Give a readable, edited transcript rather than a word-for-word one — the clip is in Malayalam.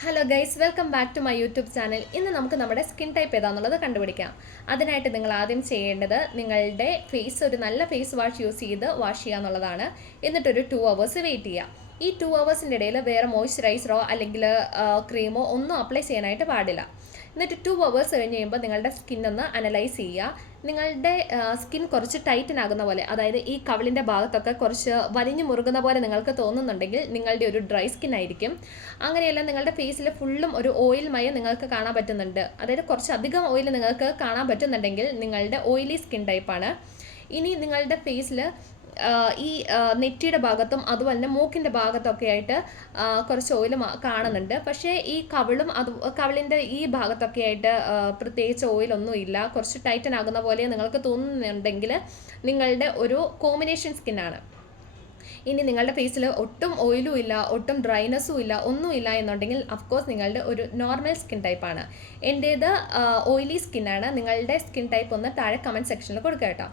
Hello guys, welcome back to my YouTube channel. ഇന്ന് നമുക്ക് നമ്മുടെ സ്കിൻ ടൈപ്പ് ഏതാണെന്നുള്ളത് കണ്ടുപിടിക്കാം. അതിനായിട്ട് നിങ്ങൾ ആദ്യം ചെയ്യേണ്ടത് നിങ്ങളുടെ ഫേസ് ഒരു നല്ല ഫേസ് വാഷ് യൂസ് ചെയ്ത് വാഷ് ചെയ്യുക എന്നുള്ളതാണ്. എന്നിട്ടൊരു 2 hours വെയിറ്റ് ചെയ്യുക. ഈ 2 hours ഇടയിൽ വേറെ മോയ്സ്ചറൈസറോ അല്ലെങ്കിൽ ക്രീമോ ഒന്നും അപ്ലൈ ചെയ്യാനായിട്ട് പാടില്ല. എന്നിട്ട് 2 hours കഴിഞ്ഞ് കഴിയുമ്പോൾ നിങ്ങളുടെ സ്കിന്നൊന്ന് അനലൈസ് ചെയ്യുക. നിങ്ങളുടെ സ്കിൻ കുറച്ച് ടൈറ്റൻ ആകുന്ന പോലെ, അതായത് ഈ കവിളിൻ്റെ ഭാഗത്തൊക്കെ കുറച്ച് വലിഞ്ഞു മുറുകുന്ന പോലെ നിങ്ങൾക്ക് തോന്നുന്നുണ്ടെങ്കിൽ നിങ്ങളുടെ ഒരു ഡ്രൈ സ്കിൻ ആയിരിക്കും. അങ്ങനെയല്ല, നിങ്ങളുടെ ഫേസിൽ ഫുള്ളും ഒരു ഓയിൽ മയം നിങ്ങൾക്ക് കാണാൻ പറ്റുന്നുണ്ട്, അതായത് കുറച്ചധികം ഓയിൽ നിങ്ങൾക്ക് കാണാൻ പറ്റുന്നുണ്ടെങ്കിൽ നിങ്ങളുടെ ഓയിലി സ്കിൻ ടൈപ്പാണ്. ഇനി നിങ്ങളുടെ ഫേസിൽ ഈ നെറ്റിയുടെ ഭാഗത്തും അതുപോലെ തന്നെ മൂക്കിൻ്റെ ഭാഗത്തൊക്കെ ആയിട്ട് കുറച്ച് ഓയിൽ കാണുന്നുണ്ട്. പക്ഷേ ഈ കവിളിൻ്റെ ഈ ഭാഗത്തൊക്കെ ആയിട്ട് പ്രത്യേകിച്ച് ഓയിലൊന്നും ഇല്ല, കുറച്ച് ടൈറ്റൻ ആകുന്ന പോലെ നിങ്ങൾക്ക് തോന്നുന്നുണ്ടെങ്കിൽ നിങ്ങളുടെ ഒരു കോമ്പിനേഷൻ സ്കിന്നാണ്. ഇനി നിങ്ങളുടെ ഫേസിൽ ഒട്ടും ഓയിലും ഇല്ല, ഒട്ടും ഡ്രൈനെസ്സും ഇല്ല, ഒന്നുമില്ല എന്നുണ്ടെങ്കിൽ അഫ്കോഴ്സ് നിങ്ങളുടെ ഒരു നോർമൽ സ്കിൻ ടൈപ്പാണ്. എൻ്റേത് ഓയിലി സ്കിന്നാണ്. നിങ്ങളുടെ സ്കിൻ ടൈപ്പ് ഒന്ന് താഴെ കമൻറ്റ് സെക്ഷനിൽ കൊടുക്കുക കേട്ടോ.